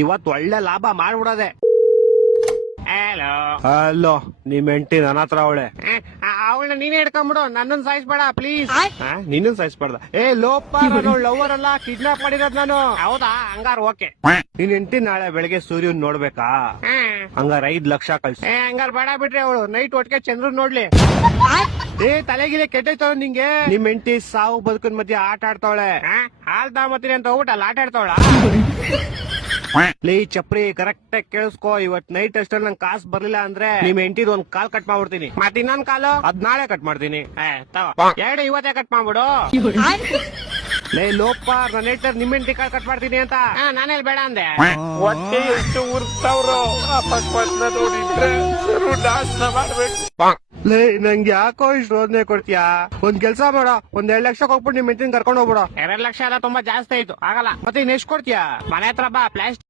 ಇವತ್ ಒಳ್ಳೆ ಲಾಭ ಮಾಡ್ಬಿಡೋದೆ. ಹಲೋ ಹಲೋ, ನಿಮ್ ಹೆಂಡತಿ ನನ್ನ ಹತ್ರ ಅವಳೆ. ಅವಳನ್ನ ನೀನೇ ಹಿಡ್ಕೊಂಡ್ಬಿಡು, ನನ್ನನ್ ಸಾಯಿಸ್ಬೇಡ ಪ್ಲೀಸ್. ನಿನ್ನ ಸಾಯಿಸ್ಬಾರ್ದ. ಲೋಪ, ನಾನು ಲವರ್ ಅಲ್ಲ, ಕಿಡ್ನಾಪ್ ಮಾಡಿರೋದ್ ನಾನು. ಹೌದಾ, ಹಂಗಾರ ಓಕೆ. ನಿನ್ ಹೆಂಡತಿ ನಾಳೆ ಬೆಳಗ್ಗೆ ಸೂರ್ಯನ್ ನೋಡ್ಬೇಕಾ? ಹಂಗಾರ 5 ಲಕ್ಷ ಕಳ್ಸಿ. ಹಂಗಾರ ಬೇಡ ಬಿಟ್ರಿ, ಅವಳು ನೈಟ್ ಒಟ್ಟಿಗೆ ಚಂದ್ರನ್ ನೋಡ್ಲಿ. ತಲೆಗಿಲೆ ಕೆಟ್ಟೈತವ ನಿಂಗೆ. ನಿಮ್ ಹೆಂಡತಿ ಸಾವು ಬದುಕಿನ ಮಧ್ಯೆ ಆಟ ಆಡ್ತಾವಳೆ. ಹಾಲ್ ತಗೊಂಬತ್ತೀನಿ ಅಂತ ಹೋಗ್ಬಿಟ್ಟು ಆಟ ಆಡ್ತಾವಳ. ಲೇ ಚಪ್ರಿ, ಕರೆಕ್ಟ್ ಆಗಿ ಕೇಳಿಸ್ಕೋ. ಇವತ್ ನೈಟ್ ಅಷ್ಟಲ್ಲಿ ನಂಗೆ ಕಾಸು ಬರ್ಲಿಲ್ಲ ಅಂದ್ರೆ ನಿಮ್ ಹೆಂಡತಿದ್ ಒಂದ್ ಕಾಲ್ ಕಟ್ ಮಾಡ್ಬಿಡ್ತೀನಿ. ಮತ್ ಇನ್ನೊಂದ್ ಕಾಲು ಅದ್ ನಾಳೆ ಕಟ್ ಮಾಡ್ತೀನಿ. ಎರಡು ಇವತ್ತೇ ಕಟ್ ಮಾಡ್ಬಿಡು. ಲೇ ಲೋಪ, ನನ್ನ ಹೇಳ್ತಾರೆ ನಿಮ್ ಹೆಂಡತಿ ಕಾಲ್ ಕಟ್ ಮಾಡ್ತೀನಿ ಅಂತ. ನಾನೇಲ್ ಬೇಡ ಅಂದೆ. ಹೊಟ್ಟೆ ಎಷ್ಟು ಉರ್ತಾವ್ರೋ, ಅಪಸ್ಮಾತ್ ನೋಡಿದ್ರೆ ನಾಶನ ಮಾಡ್ಬೇಕು. ಲೇ ನಂಗೆ ಯಾಕೋ ಇಷ್ಟು ರೋದನೆ ಕೊಡ್ತೀಯಾ? ಒಂದ್ ಕೆಲ್ಸ ಮಾಡೋ, ಒಂದ್ 2 ಲಕ್ಷ ಹೋಗ್ಬಿಟ್ಟು ನಿಮ್ ಹೆಂಡತಿನ ಕರ್ಕೊಂಡು ಹೋಗ್ಬಿಡೋ. 2 ಲಕ್ಷ ಎಲ್ಲ ತುಂಬಾ ಜಾಸ್ತಿ ಆಯ್ತು, ಆಗಲ್ಲ. ಮತ್ತೆ ಇನ್ ಎಷ್ಟ್ ಕೊಡ್ತೀಯಾ? ಮನೆ ಹತ್ರ ಬಾ, ಪ್ಲಾಸ್ಟಿಕ್